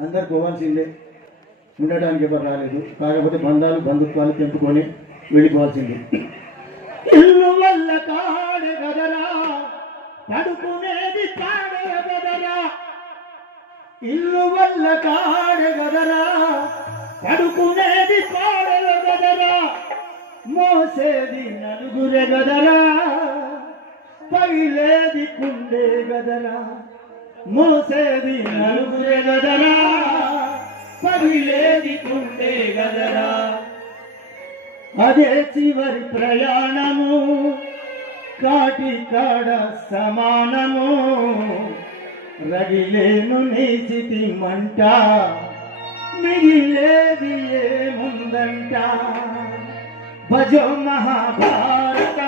అందరు పోవాల్సిందే. ఉండడానికి ఎవరు రాలేదు. కాకపోతే బంధాలు బంధుత్వాలు తెంపుకొని వెళ్ళిపోవాల్సిందే. ఇల్లు వల్ల కాడే గదరా పడుకునేది కాడే గదరా. ఇల్లు వల్ల కాడే గదరా పడుకునేది కాడే కదరా మోసేది నలుగురే గదరా పగిలేది కుండే గదరా. మోసేది నలుగురే గదరా పగిలేది కుండే గదరా. అదే చివరి ప్రయాణము కాటి కాడ సమానము. రగిలేను నీచితి మంట మిగిలేది ఏముందంట? భజో మహాభారత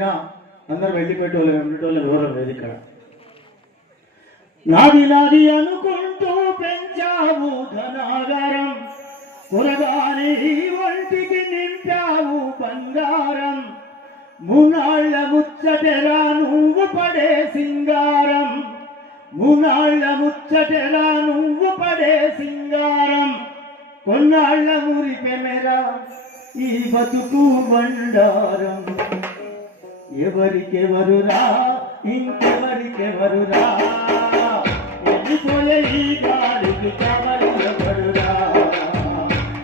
ఇంతకుముందే చెప్పిన అందరు వెళ్ళిపెట్టేవాళ్ళు ఉండేటోళ్ళు ఎవరు లేదు ఇక్కడ. నాది అనుకుంటూ పెంచావు ధనాగారం కురగాని ఈ ఒంటికి నింపావు బంగారం. మునాళ్ళ ముచ్చటెలా నువ్వు పడే సింగారం మునాళ్ళ ముచ్చటెలా నువ్వు పడే సింగారం. కొన్నాళ్ళ మురిపెమెరా ఈ బతుకు బండారం. ఎవరికెవరురా? ఇంకెవరికెవరురా? వెళ్ళిపోయే ఈ గాలికి కవరు ఎవరురా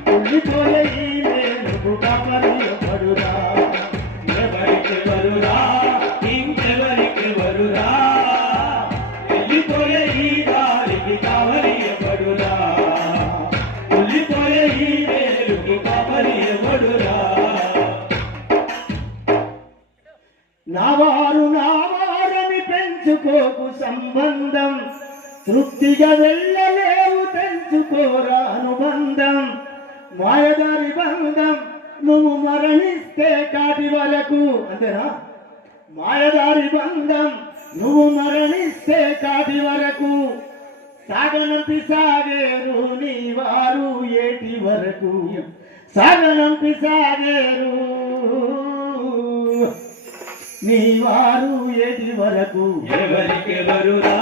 వెళ్ళిపోయే ఈ నేను కవరు ఎవరురా ఎవరికెవరురా? తెంచుకోకు సంబంధం. తృప్తిగా వెళ్ళలేవు తెంచుకోరా అనుబంధం. మాయదారి బంధం. నువ్వు మరణిస్తే కాటి వరకు అంతేనా? మాయదారి బంధం. నువ్వు మరణిస్తే కాటి వరకు సాగనంపి సాగేరు నీ వారు ఏటి వరకు? సాగనంపి సాగేరు నీ వారు ఎది వరకు? ఎవరికెవరురా?